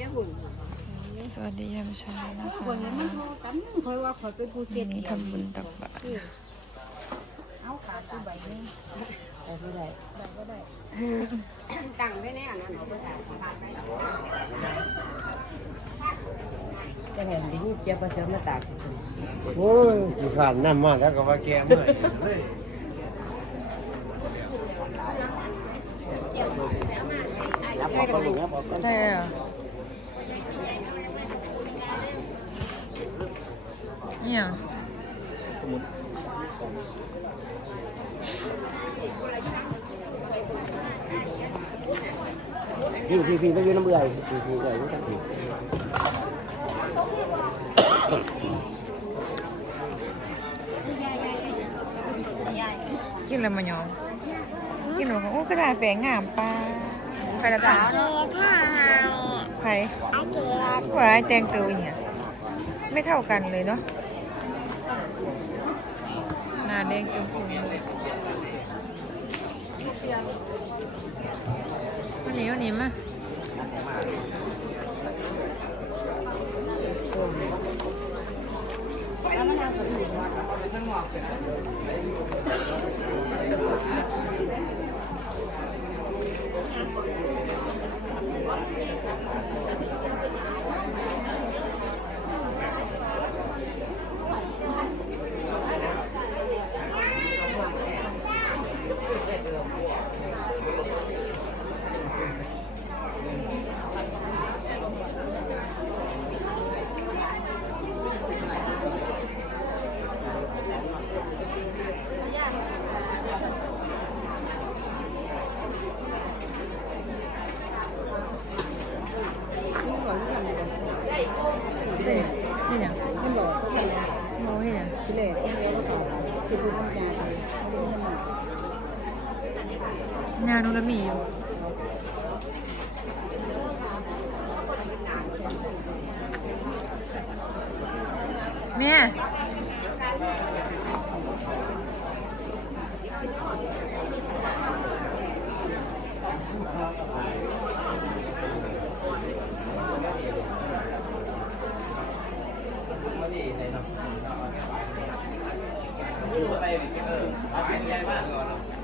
ได้หุ่นสวัสดียามเช้านะคะวันนี้มันโทรกันคอยว่าคอยเป็นผู้วัเจ็นดนี้ทำบุญตักบาตรเอาขาดตัวใบนี้แต่ไม่ได้แบบก็ได้ตั้งไว้แน่นั่นเอาไปถ่ายขาดไปจะเห็นดิ้งเจ็บประเสริฐมาตากโอ้ยขี้ขานน้ำมาแล้วก็ว่าแกเมื่อยเลยรับบอกก็รู้รับบอกก็ใช่ เหรอเนี่ยพี่พี่พี่ไม่ยืนน้ำเบื่อพี่พี่เลยรู้จักพี่กินอะไรมาหยองกินหนูโอ้กระดาษแปลงงามปลาใครละตาใครว่าแจงตัวอีกเนี่ยไม่เท่ากันเลยเนาะหน้าแดงจมพูวันนี้วันนี้มาสิเล่ นี่เนี่ย ขึ้นหลอกก็ไม่ได้ โอ้ยเนี่ย สิเล่ก็ไม่ได้ต่อคือพูดน้ำยาเลยไม่ได้ มันงานนู้นแล้วมีอยู่แม่ถุง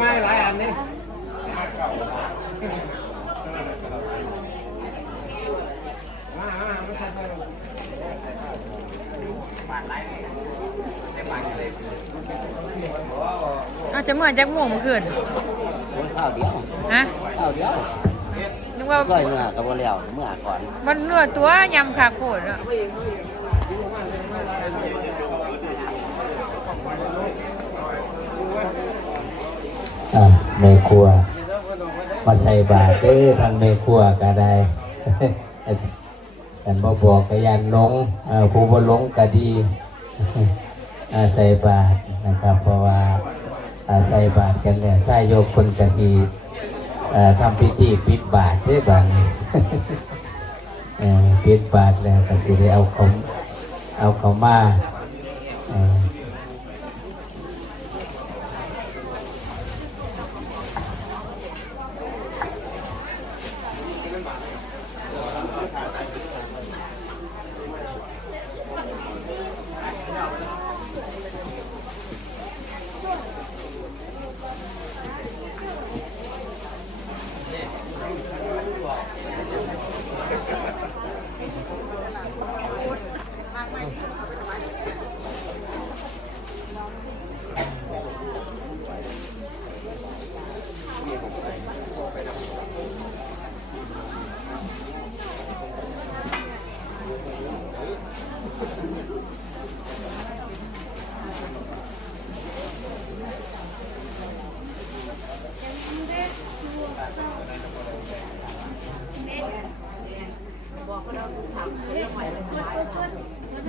ม่หลายอันนี่มามาไม่ใช่ไป เอาจะเมื่อจักม่วงเมื่อคืนข้าวเดียวฮะข้าวเดียวนึกว่าก้อยเนื้อกับบัวเลี้ยวเมื่อก่อนมันเนื้อตัวยำขาโคตรอะอะแม่ครัว มาใส่บาตรเด้อทางแม่ครัวก็ได้ กันบ่บอกก็ยันหลงผู้บ่หลงก็ดีอาใส่บาตรนะครับ เพราะว่าอาใส่บาตรกันแล้วถ้าโยกคนกะทีทำพิธีปิดบาตรด้อบางเอ่อปิดบาตรแล้วก็จะได้เอาของเอาเขามา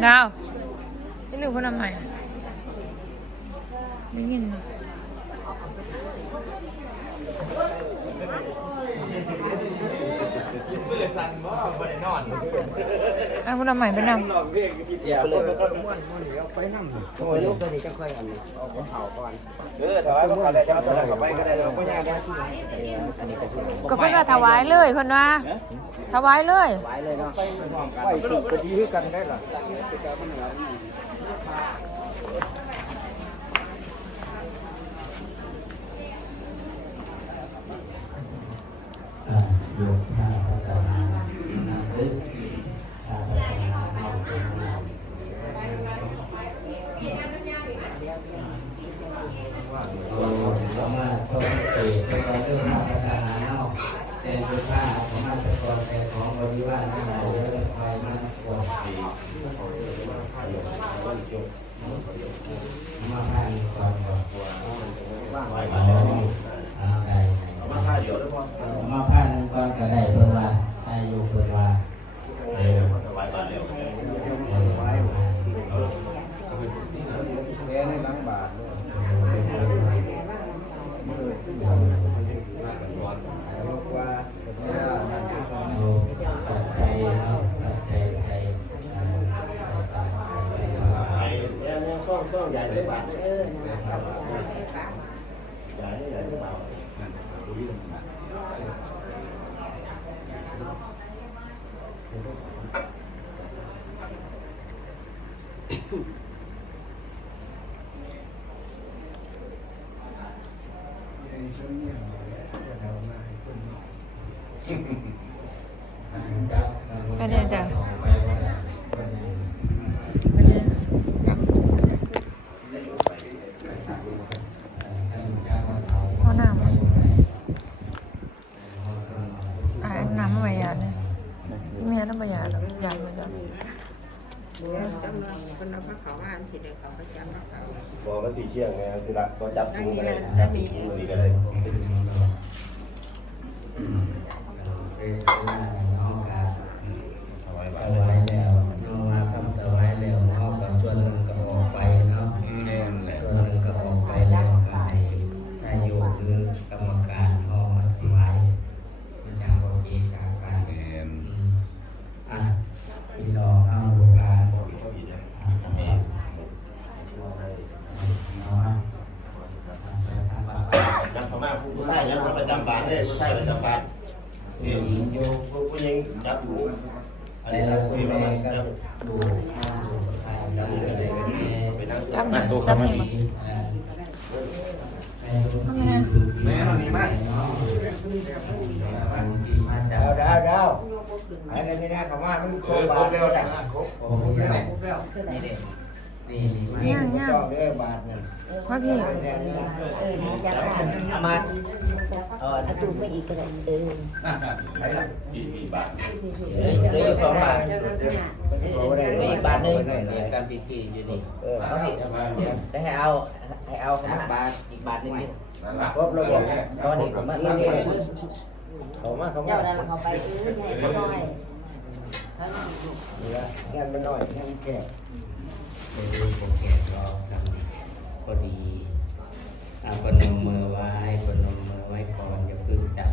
ดาวนี่หนูคนทำไมได้ยินนะ เอาคุณเอาใหม่ไปนำโอ้ยลูกตัวนี้จะค่อยอันนี้เอาของเขาก่อนเออถวายพระเขาได้เจ้าตัวนั้นก็ไปก็ได้เราก็ยากนะอันนี้ก็สิก็เพิ่นว่าถวายเลยเพิ่นว่าถวายเลยไว้เลยเนาะไปสิก็ดีคือกันได้ล่ะอ่าโยม มาทงเตะก็เรื่องข้าพระเจ้า เนี่ยซ่องซ่องใหญ่เลยบาทเออนะใหญ่ใหญ่หรือเปล่าไป อ่าน้ำมาใหม่ยาเนี่ยเมียน้ำใหม่ยาหรอกยามาจ้ะจำลองคนเอาพระเขาว่าอันสิเด็กเขาประจำพระเขาบอกมันสีเชี่ยงไงทีละก็จับถุงกันเลยนั่นนี่ถุงนี่ก็เลย ประจำบาทเลยผู้ชายประจำบาทนี่ผู้หญิงจับหูอันนี้รเราคุยยไปมาก็จับดูข้าวดูไทยแล้วดูอะไรกันแน่ไปนั่งจำเนี่ยจำเนี่ยแม่เรามีมากดาวดาวดาวอะไรนี่นะเขามามันโคบาเร็วจ้ะโอ้โหนี่เด็ นี่นี่นี่ผมจองเลยบาทนึงว่าพี่เออจับได้อามาเออจูบไปอีกก็ได้เออเหลืออยู่สองบาทมีอีกบาทนึงการพิธีอยู่นี่เออได้ให้เอาให้เอาสามบาทอีกบาทนึงนี่ครบแล้วบอกตอนนี้ผมมานี่เขามาเขามาเจ้าดันเขาไปเออใหญ่เขาน้อยงานมันน้อยงานแก่ ไปดูปโปรแกรมรอสำนีพอดีเอาปนมมือไว้ปนมมือไว้ก่อนอย่าเพิ่งจับ